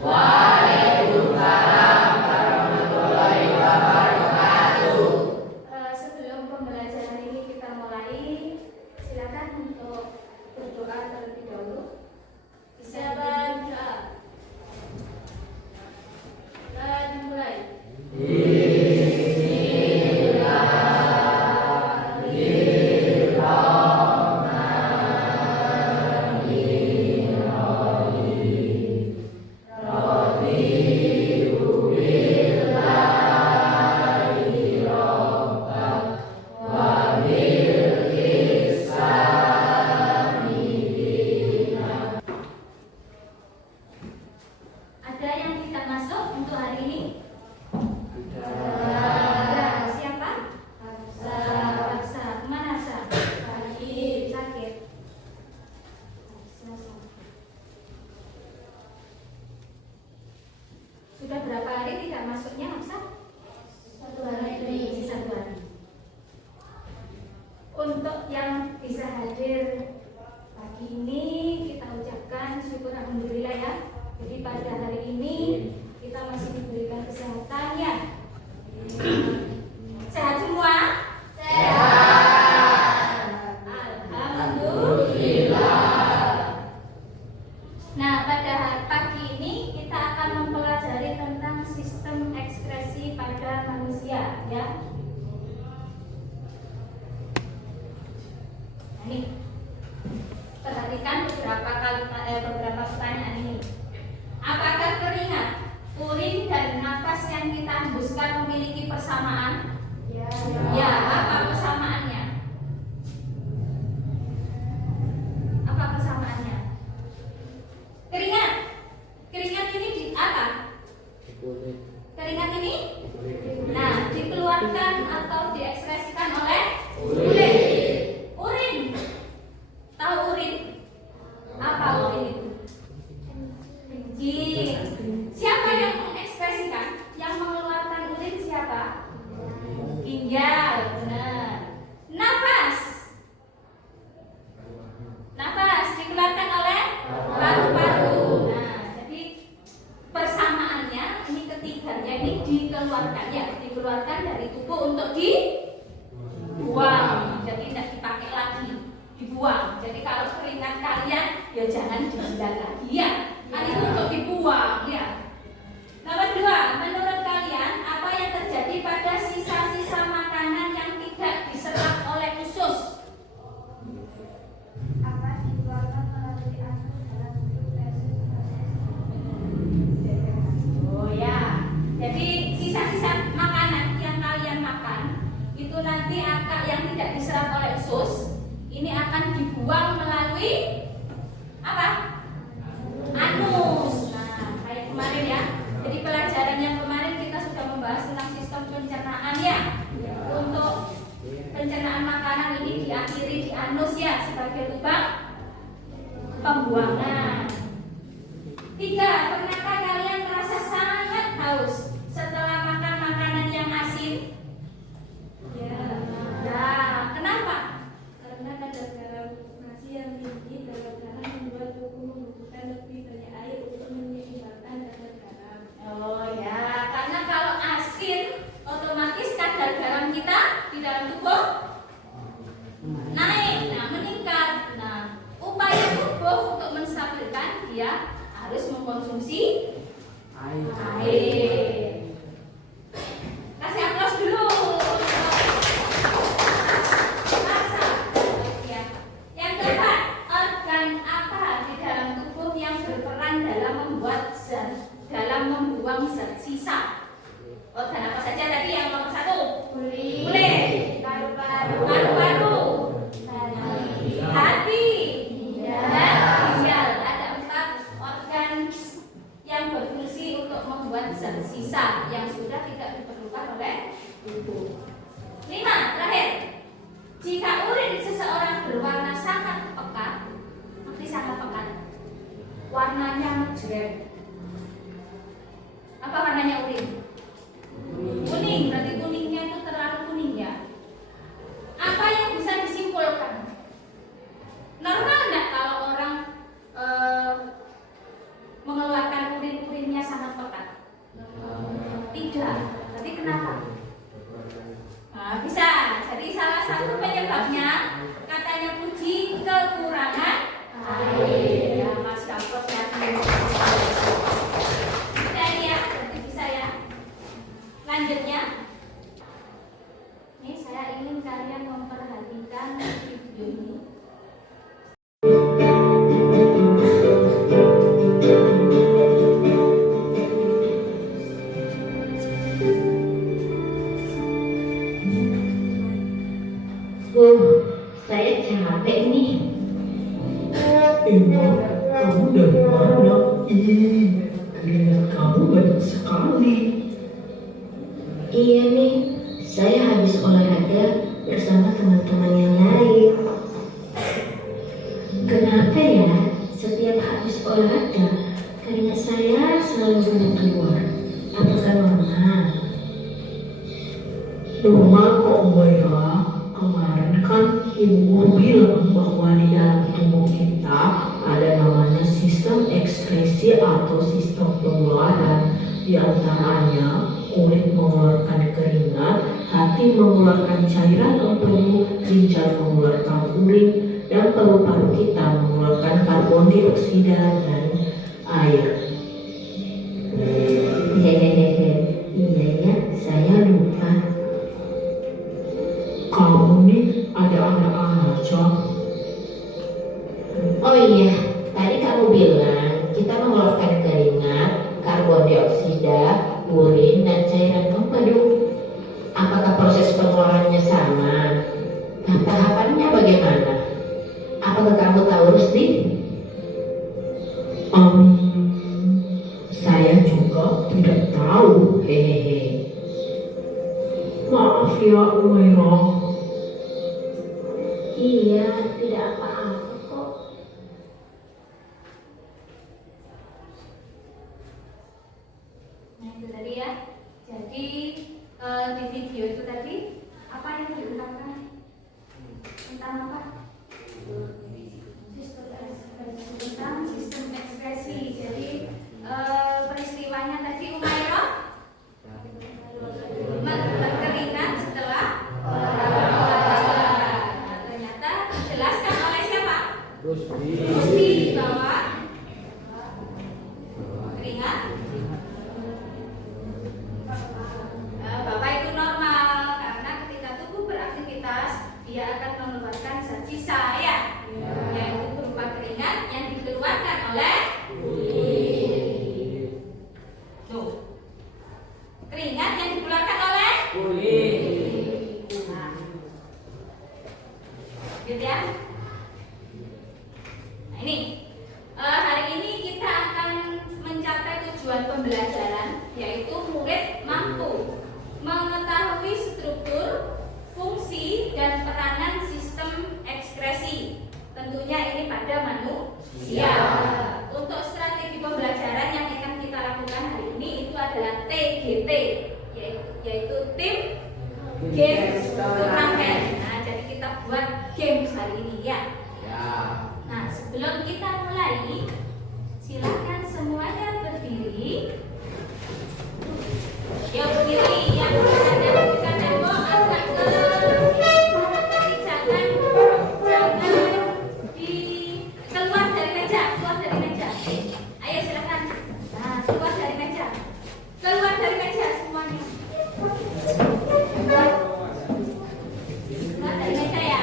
Waalaikumsalam warahmatullahi wabarakatuh. Sebelum pembelajaran ini kita mulai, silakan untuk berdoa terlebih dahulu. Bisa berdoa. Dimulai. Ada yang tidak masuk untuk hari ini? Ada. Siapa? Hafsa. Kemana Hafsa? Sakit. Sudah berapa hari tidak masuknya Hafsa? 1 hari. 1 hari. Untuk yang bisa hadir pagi ini kita ucapkan syukur alhamdulillah ya. Jadi pada hari ini kita masih diberikan kesehatan ya. Sehat semua? Sehat. Alhamdulillah. Nah, pada pagi ini kita akan mempelajari tentang sistem ekspresi pada manusia ya. Nah, ini perhatikan beberapa pertanyaan ini. Apakah keringat, urin dan nafas yang kita hembuskan memiliki persamaan? Ya, apa persamaannya? Apa persamaannya? Keringat ini di apa? Keringat ini? Nah, dikeluarkan atau diekspresikan oleh kulit. Urin. Tahu urin? Apa urin itu? Kencing. Siapa yang mengekspresikan? Yang mengeluarkan urin siapa? Ginjal. Benar. Nafas dikeluarkan oleh paru-paru. Nah, jadi persamaannya ini ketiganya ini dikeluarkan dari tubuh untuk dibuang. Jadi tidak dipakai lagi, dibuang. Jadi kalau keringat kalian ya jangan dibuang lagi ya. Kan itu untuk dibuang ya. Nomor 2, menurut kalian apa yang terjadi pada sisa-sisa makanan yang tidak diserap oleh usus? Akan dikeluarkan melalui anus dalam bentuk feses. Oh ya. Jadi sisa-sisa makanan yang kalian makan itu nanti akan yang tidak diserap oleh usus ini akan dibuang melalui apa? Anus. Nah, kayak kemarin ya. Jadi pelajaran yang kemarin kita sudah membahas tentang sistem pencernaan ya. Untuk pencernaan makanan ini diakhiri di anus ya sebagai lubang pembuangan. 3, pernahkah kalian merasa sangat haus setelah makan makanan yang asin? Ya, Nah, kenapa? karena kadar garam nasi yang tinggi dalam darah membuat tubuh membutuhkan lebih banyak air untuk menyeimbangkan kadar garam. Oh ya, karena kalau asin otomatis kadar garam kita di dalam tubuh naik, meningkat. Nah, upaya tubuh untuk menstabilkan dia harus mengkonsumsi air. Kasih aplaus dulu. Masa? Ya. Yang keempat, organ apa di dalam tubuh yang berperan dalam membuang zat sisa? Organ apa saja tadi yang nomor 1? Kulit, paru-paru, hati, dan ginjal. Ada 4 organ yang berfungsi untuk membuat zat sisa yang sudah tidak diperlukan oleh tubuh. 5, terakhir. Jika urin seseorang berwarna sangat pekat, warnanya ngejreng. Apa warnanya urin? Kuning, berarti kuningnya itu terlalu kuning ya. Apa yang bisa disimpulkan? Normal enggak kalau orang mengeluarkan urin-urinnya Emang kamu dari mana? Ih, keringat kamu banyak sekali. Iya nih, saya habis olahraga bersama teman-teman yang lain. Kenapa ya? Setiap habis olahraga, keringat saya selalu keluar. Apakah normal? Normal kok Moira. Kemarin kan ibu guru bilang bahwa di dalam tubuh kita ada namanya sistem ekskresi atau sistem pengeluaran. Di antaranya kulit mengeluarkan keringat, hati mengeluarkan cairan empedu, ginjal mengeluarkan urin, dan paru-paru kita mengeluarkan karbon dioksida dan air. Hehehe, iya ya, saya lupa. Kamu nih ada aja. Oh iya, tadi kamu bilang kita mengeluarkan keringat, karbon dioksida, urin, dan cairan empedu. Apakah proses pengeluarannya sama? Tahapannya bagaimana? Apakah kamu tahu, Rusdi? Saya juga tidak tahu. Hehehe. Maaf ya Moira. Iya, tidak apa-apa kok. Nah itu tadi ya. Jadi di video itu tadi apa yang diungkapkan tentang apa? Tentang sistem ekspresi. Jadi peristiwanya tadi Umairah berkeringat setelah olahraga. Nah, ternyata dijelaskan oleh siapa? Rusdi bahwa keringat Bapak itu normal karena ketika tubuh beraktivitas dia akan mengeluarkan zat sisa ya, yaitu berupa keringat yang dikeluarkan oleh kulit. Tuh, keringat yang dikeluarkan oleh kulit. Nah, gitu ya. Nah ini hari ini kita akan mencapai tujuan pembelajaran, yaitu murid mampu mengetahui struktur, fungsi, dan peranan sistem ekskresi. Tentunya ini pada manusia. Untuk strategi pembelajaran yang akan kita lakukan hari ini itu adalah TGT, yaitu tim game turnamen. Nah, jadi kita buat games hari ini ya. Nah, sebelum kita mulai, silakan semuanya berdiri. Yang berdiri, yang berada di dekat tembok agak ke tapi jangan di keluar dari meja. Ayo silakan. Nah, keluar dari meja semuanya. Keluar dari meja ya.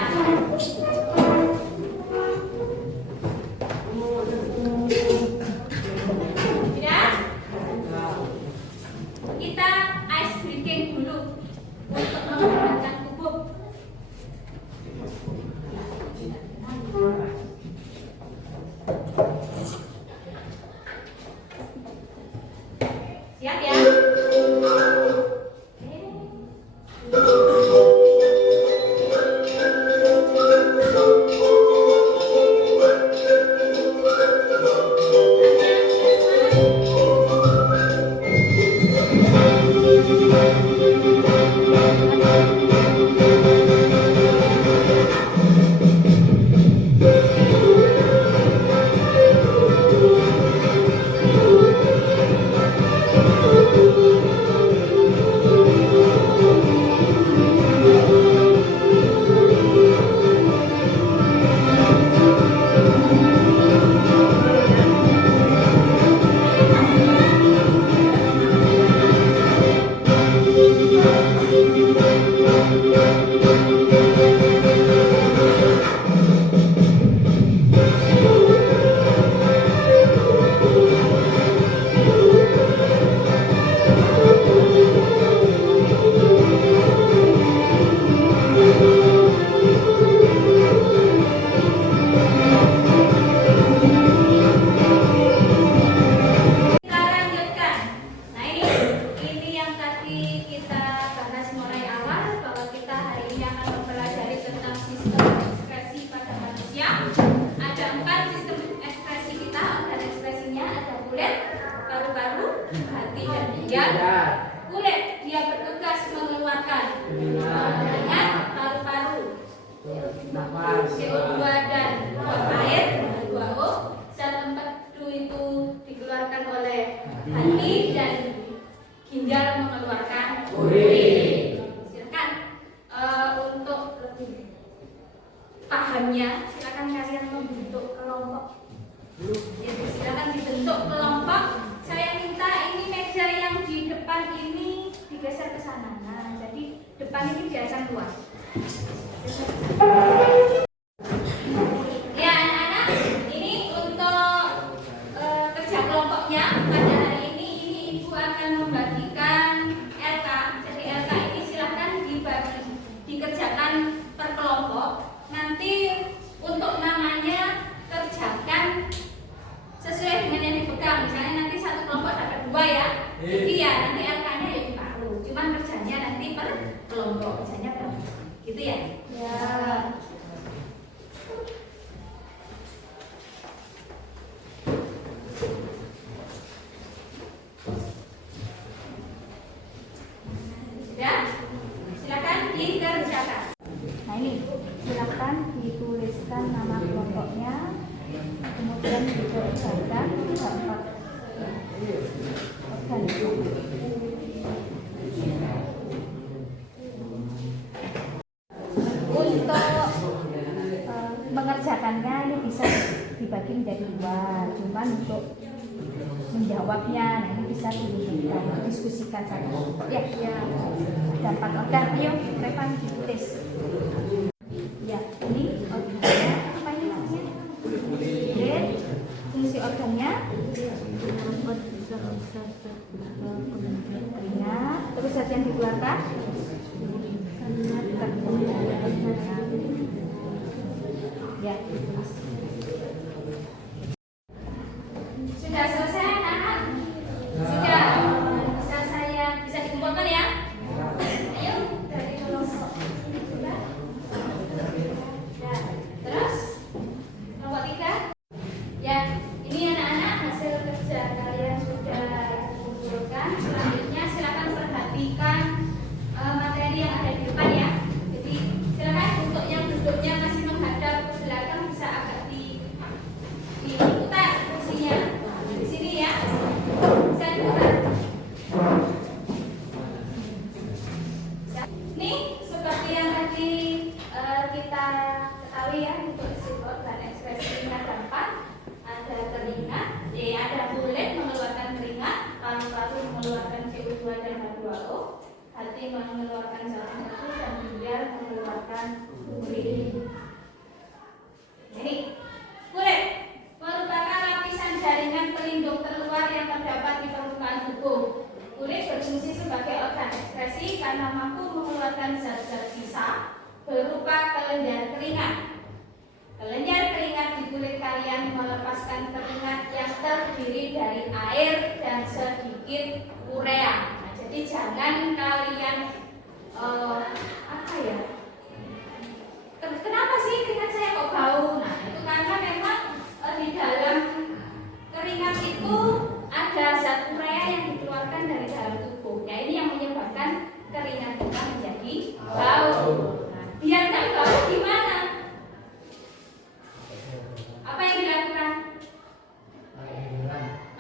sadar. Kulit, dia bertugas mengeluarkan keringat, paru-paru, Nafas. CO2 dan air, H2O. Zat empedu itu dikeluarkan oleh hati dan ginjal mengeluarkan urin. Silakan untuk lebih pahamnya, silakan kalian membentuk kelompok. Jadi silakan dibentuk kelompok. Saya minta ini meja yang di depan ini digeser ke sana. Nah, jadi depan ini biarkan luas. Ya anak-anak, ini untuk kerja kelompoknya pada hari ini ibu akan membagikan LK. Jadi LK ini silahkan dibagi, dikerjakan per kelompok. Nanti untuk namanya kerjakan sesuai dengan yang dipegang. Misalnya nanti satu kelompok dapat 2 ya. Jadi ya nanti LK-nya ya dipakai. Cuman kerjanya nanti per kelompok, kerjanya per gitu ya. Ya. Sudah? Silakan dikerjakan. Nah ini, silakan dituliskan nama kelompoknya, kemudian dikerjakan keempat organisasi. Untuk mengerjakannya ini bisa dibagi menjadi 2, cuman untuk menjawabnya nah ini bisa didiskusikan satu ya ada 4 organ. Ayo Revan ditulis ya. Ini organnya apa ini namanya? Kulit. Fungsi organnya keringat. Terus zat yang dikeluarkan ya. Sudah selesai anak-anak? Sudah. Bisa dikumpulkan ya? Ayo dari kelompok. Sudah. Ya. Terus kelompok 3. Ya, ini anak-anak hasil kerja kalian sudah dikumpulkan. Selanjutnya silakan perhatikan materi yang ada di depan ya. Jadi silakan untuk yang duduknya masih menghadap ke belakang bisa agak diputar kursinya. Di sini ya. Bisa diputar. Ini seperti yang tadi kita ketahui ya, untuk sifat dan ekspresi keringat gampang. Ada keringat, ada kulit mengeluarkan keringat, paru-paru mengeluarkan CO2 dan H2O, hati mengeluarkan zat empedu dan ginjal mengeluarkan urin. Ini kulit merupakan lapisan jaringan pelindung terluar yang terdapat di permukaan tubuh. Kulit berfungsi sebagai organ ekspresi karena mampu mengeluarkan zat-zat sisa berupa kelenjar keringat. Kelenjar keringat di kulit kalian melepaskan keringat yang terdiri dari air dan sedikit urea. Nah, jadi jangan kalian kenapa sih keringat saya kok bau? Nah, itu karena memang di dalam keringat itu ada zat urea yang dikeluarkan dari dalam tubuh. Ya, ini yang menyebabkan keringat kita menjadi bau. Nah, biar nggak bau gimana? Apa yang dilakukan?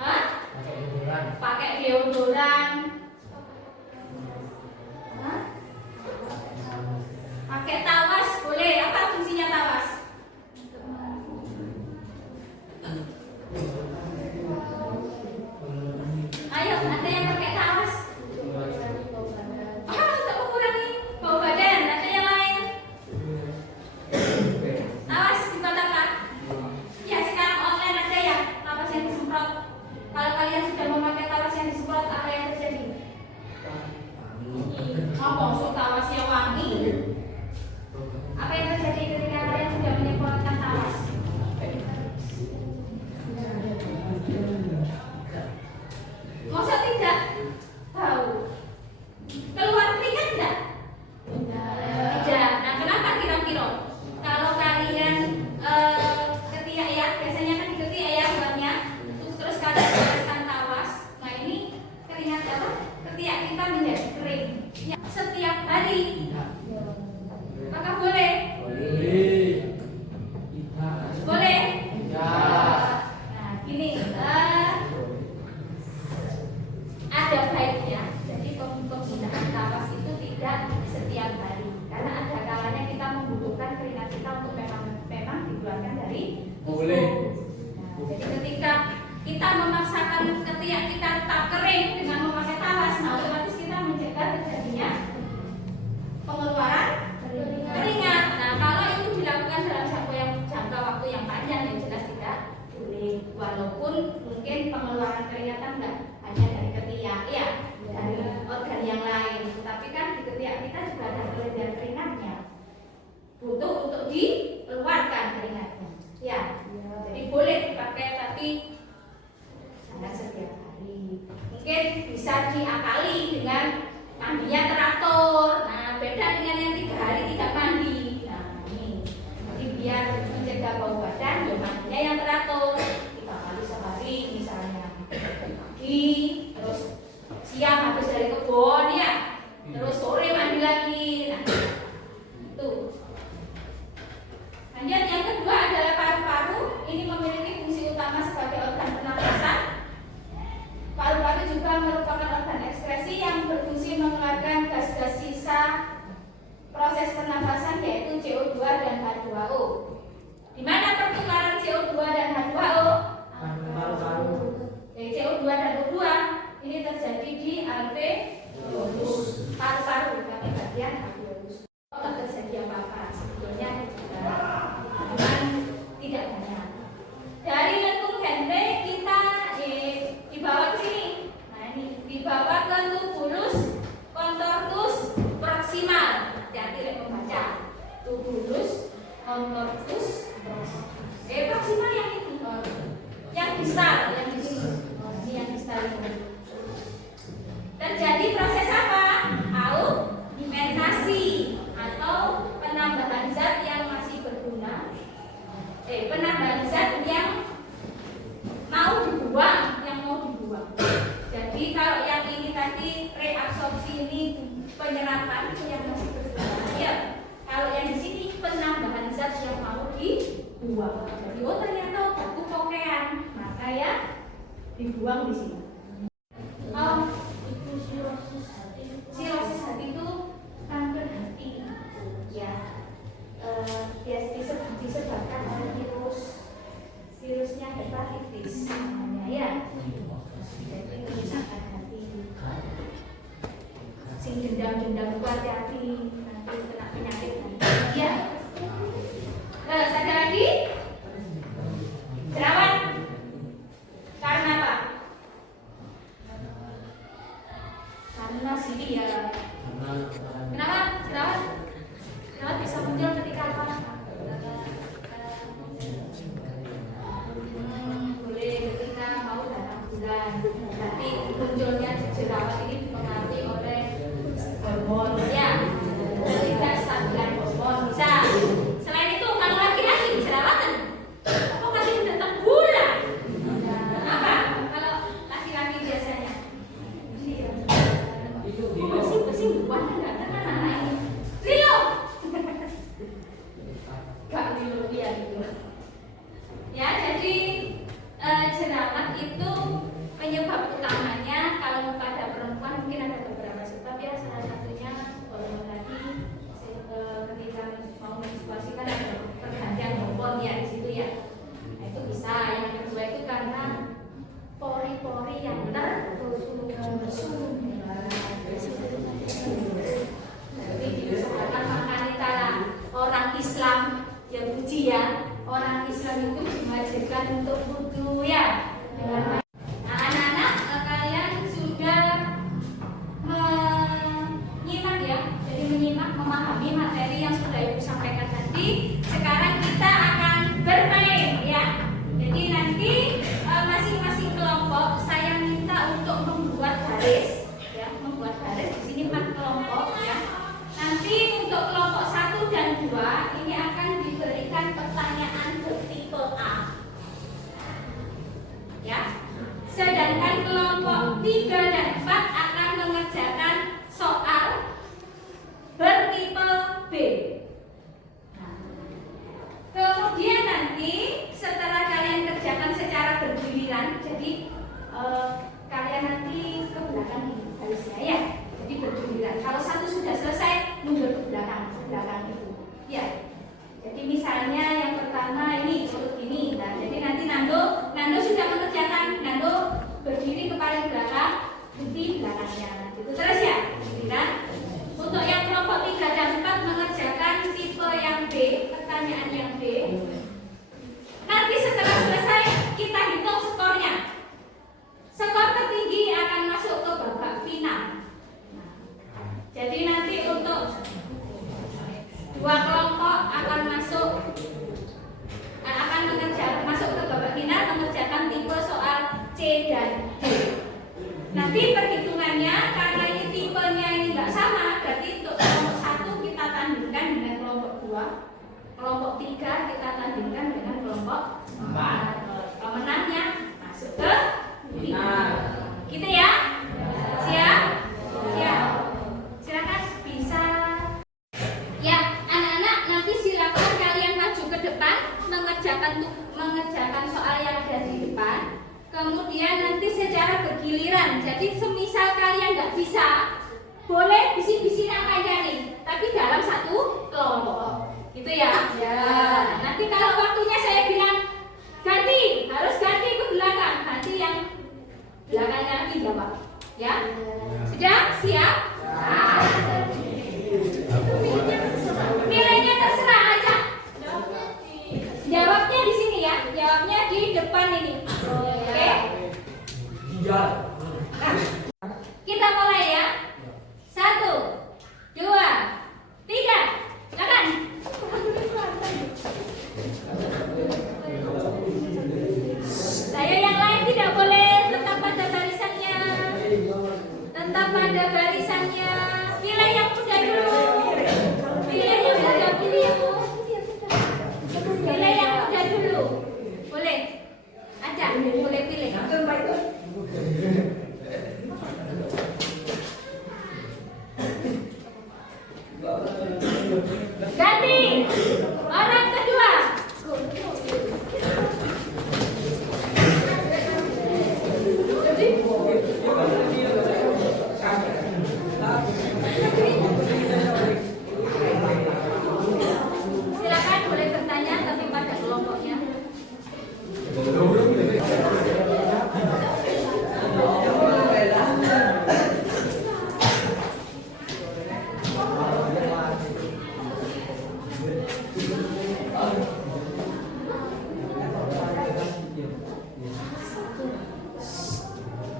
Hah? Pakai deodoran. Hah? Pakai tawas boleh. Apa fungsinya tawas? Nah, jadi ketika kita memaksakan ketiak kita tetap kering dengan memakai talas, nah otomatis kita mencegah terjadinya pengeluaran keringat. Nah, kalau itu dilakukan dalam jangka waktu yang panjang, yang jelas tidak boleh. Walaupun mungkin pengeluaran keringat enggak hanya dari ketiak, ya, dari organ yang lain. Tapi kan di ketiak kita juga ada kelenjar keringatnya, butuh untuk dikeluarkan keringatnya. Ya, jadi boleh dipakai tapi jangan setiap hari. Mungkin bisa diakali dengan mandinya teratur. Nah, beda dengan yang 3 hari tidak mandi. Nah, ini jadi biar mencegah bau badan, ya mandinya yang teratur 3 kali sehari misalnya. Pagi, terus siang habis dari kebun ya, terus sore mandi lagi. Nah, itu. Lanjut, yang kedua adalah paru-paru. Ini memiliki fungsi utama sebagai organ pernapasan. Paru-paru juga merupakan organ ekskresi yang berfungsi mengeluarkan gas-gas sisa proses pernapasan, yaitu CO2 dan H2O. Di mana pertukaran CO2 dan H2O? Jadi CO2 dan O2 ini terjadi di alveolus paru-paru, tapi bagian alveolus. Tidak terjadi apa-apa sebetulnya, cuman tidak banyak. Dari lentung Henle kita dibawa ke sini. Nah, ini dibawa ke tubulus contortus proximal. Hati-hati lek membaca. Tubulus contortus proximal yang ini. Yang distal, yang di sini. Ini yang distal ini. Terjadi proses apa? Augmentasi atau penambahan zat yang masih berguna. Penambahan zat yang mau dibuang, Jadi kalau yang ini tadi reabsorpsi, ini penyerapan itu yang masih berguna. Ya, kalau yang di sini penambahan zat yang mau dibuang. Jadi oh ternyata baku kokean, maka ya dibuang di sini. Itu sirosis hati itu kanker hati. Ya, disebabkan oleh virusnya hepatitis namanya ya. Jadi kerusakan hati. Sing dendam-dendam itu hati-hati, nanti kena penyakit nanti. Ya. Terus ada lagi? Jerawat. Karena apa? Karena sini ya. Kenapa? Jerawat? Jerawat bisa muncul ketika apa? Boleh ketika mau datang bulan. Nanti munculnya jerawat ini dipengaruhi oleh hormon ya, tidak stabilan hormon bisa. Selain itu kalau laki-laki jerawatan, apa kasih datang bulan? Apa kalau laki-laki biasanya? Bersih buah nggak terkena lain. Lilo, gak lilo ya gitu. Ya jadi jerawat itu penyebab utamanya kalau pada perempuan mungkin ada beberapa sebab ya, salah satunya lagi ketika mau menstruasi kan ada pergantian hormon ya di situ ya. Nah, itu bisa. Yang kedua itu karena pori-pori yang tertutup. Jadi diusahakan makan lah orang Islam ya puji ya. Orang Islam itu diwajibkan untuk wudu ya. Nah, anak-anak kalian sudah menyimak ya, jadi menyimak, memahami materi yang sudah Ibu sampaikan tadi. Sekarang kita akan bermain ya. Jadi nanti masing-masing kelompok saya minta untuk membuat garis ya, membuat garis di sini 4 kelompok ya. Nanti untuk kelompok 1 dan 2 ini akan diberikan pertanyaan bertipe A. Ya. Sedangkan kelompok 3 dan 4 akan mengerjakan soal bertipe B. Nah, kemudian nanti setelah kalian kerjakan secara bergiliran, jadi kalian nanti ke belakang garisnya ya. Jadi bergiliran. Kalau satu sudah selesai, mundur ke belakang itu. Ya. Jadi misalnya yang pertama ini urut ini. Nah, jadi berdiri ke paling belakang, di belakangnya. Itu terus ya, kan? Untuk yang kelompok 3 dan 4 mengerjakan tipe yang B, pertanyaan yang B. Nanti setelah selesai kita hitung skornya. Skor tertinggi akan masuk ke babak final. Jadi nanti untuk 2 kelompok akan masuk masuk ke babak final mengerjakan tipe soal C dan D. Nanti perhitungannya karena ini tipenya ini nggak sama, berarti untuk kelompok 1 kita tandingkan dengan kelompok 2, kelompok 3 kita tandingkan dengan kelompok 4. Pemenangnya masuk ke final. Gitu ya? Siap? Siap. Silakan bisa. Ya, anak-anak nanti silakan kalian maju ke depan mengerjakan soal yang ada di depan. Kemudian nanti secara bergiliran. Jadi semisal kalian nggak bisa, boleh bisik-bisikan aja nih, tapi dalam satu kelompok. Gitu ya? Ya. Nanti kalau waktunya saya bilang ganti, harus ganti ke belakang. Nanti yang belakangnya lagi jawab. Ya? Sudah? Siap? Nilainya terserah aja. Jawabnya di sini ya. Jawabnya di depan ini. Oke? Kita mulai ya. 1, 2, 3. Silakan. Saya yang lain tidak boleh tetap pada barisannya. Tetap pada barisannya. Pilih yang muda dulu. Pilih yang muda dulu. Pilih yang muda dulu. Boleh. Aja, boleh pilih. Ganti. Orang kedua. Silakan boleh bertanya tapi pada kelompoknya.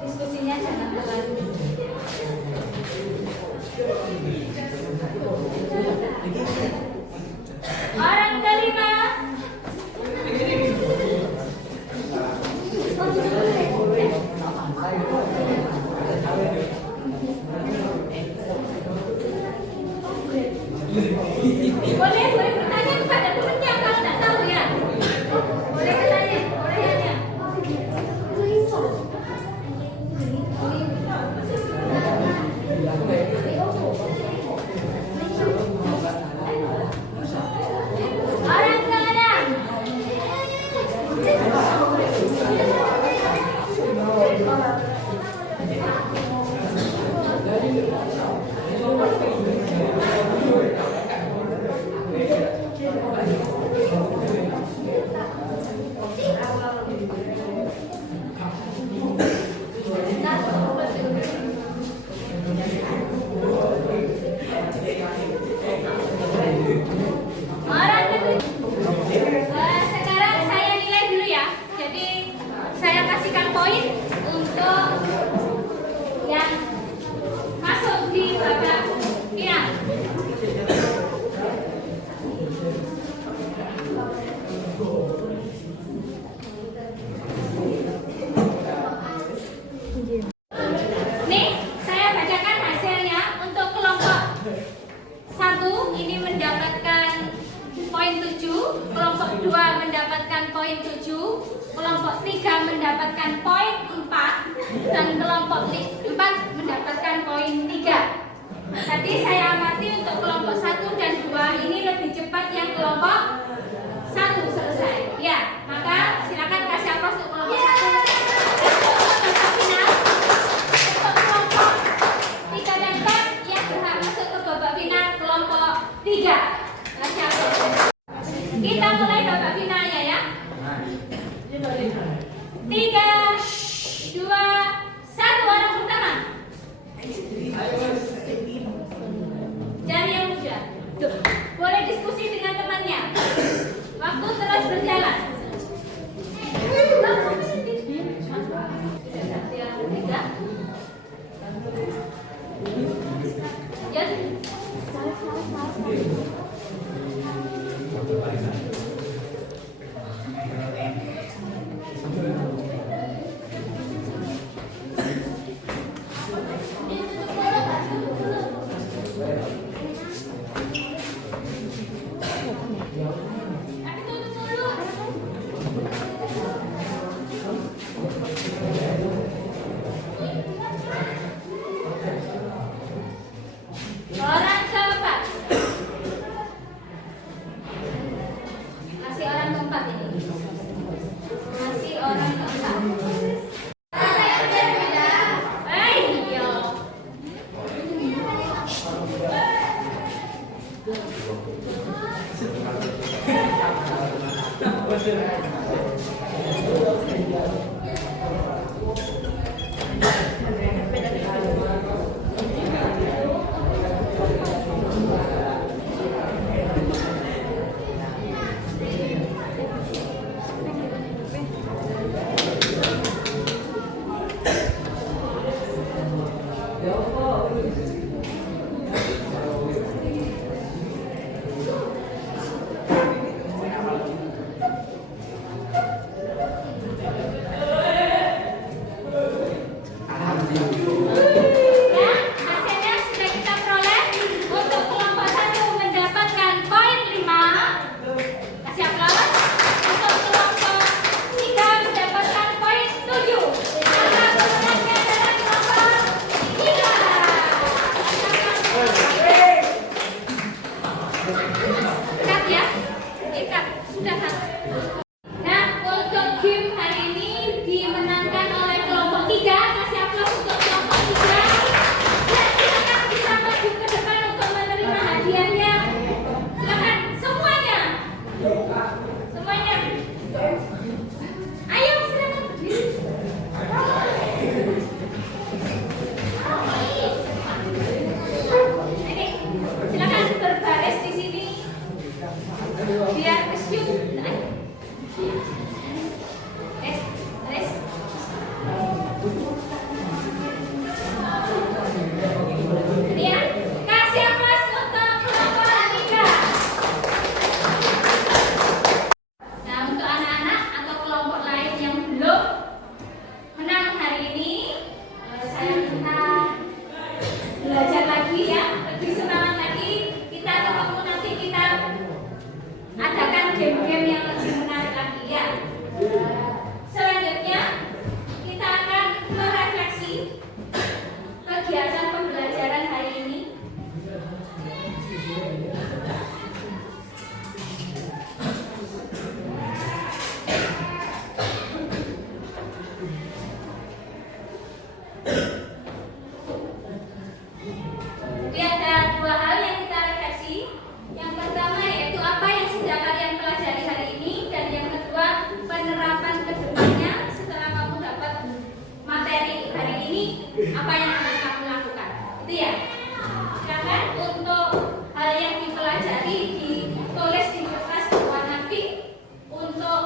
Diskusinya jangan terlalu. Orang kelima. Boleh bertanya kepada temannya kalau tidak tahu ya. Boleh bertanya, boleh tanya. Orang keenam. Orang ketujuh. Sekarang saya nilai dulu ya. Jadi saya kasihkan poin untuk yang masuk di babak final. Nih, saya bacakan hasilnya untuk kelompok 1 ini mendapatkan poin 7, kelompok 2 mendapatkan poin 7, kelompok 3 mendapatkan poin 4, dan kelompok 4 mendapatkan poin 3. Tadi saya amati untuk kelompok 1 dan 2 ini lebih cepat yang kelompok 1 selesai. Ya, maka silakan kasih aplaus untuk kelompok 1. Untuk final, untuk kelompok 3 dan 4 yang berhak masuk ke babak final kelompok 3. Kasih aplaus. Kita mulai babak finalnya ya. 3, 2, 2, 1, orang pertama. Cari yang muda. Boleh diskusi dengan temannya. Waktu terus berjalan. Yang ketiga. Jadi, orang keempat. Masih orang keempat ini. Masih orang keempat. Ayo. Ya, hasilnya sudah kita peroleh. Untuk kelompok 1 mendapatkan poin 5. Kasih aplaus. Untuk kelompok 3 mendapatkan poin 7. Maka pemenangnya adalah kelompok 3. Ikat ya. Ikat. Sudah kan? Nah, untuk game hari ini dimenangkan oleh kelompok 3. Kasih aplaus untuk kelompok 3. Ya, silakan bisa maju ke depan untuk menerima hadiahnya. Silakan semuanya. Semuanya. Ayo silakan. Ini, silakan berbaris di sini. Biar kesyuk. Res. Ini ya. Kasih aplaus untuk kelompok 3. Nah, untuk anak-anak atau kelompok lain yang belum menang hari ini, saya minta belajar lagi ya, lebih semangat lagi. Kita ketemu nanti, kita adakan game-game yang lebih menarik lagi ya. Selanjutnya kita akan merefleksi kegiatan pembelajaran hari ini. Jadi ada 2 hal yang kita refleksi. Yang pertama yaitu apa yang sudah kalian pelajari hari ini, dan yang kedua penerapan kedepannya setelah kamu dapat materi hari ini, apa yang harus kamu lakukan. Itu ya. Silakan untuk hal yang dipelajari ditulis di kertas berwarna pink. Untuk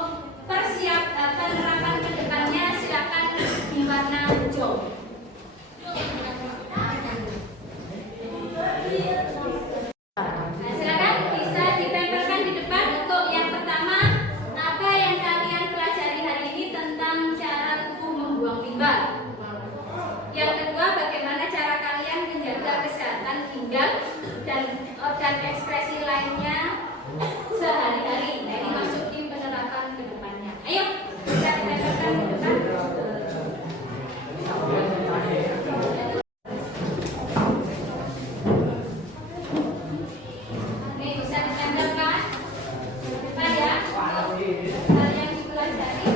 penerapan kedepannya silakan di warna hijau. Nah, silakan bisa ditempelkan di depan. Untuk yang pertama, apa yang kalian pelajari hari ini tentang cara tubuh membuang limbah. Yang kedua, bagaimana cara kalian menjaga kesehatan ginjal dan organ ekspresi lainnya sehari-hari. Nah, ini masuk di penerapan ke depannya. Ayo, bisa ditempelkan di depan. Ini bisa ditempelkan di depan ya. Hal yang dipelajari.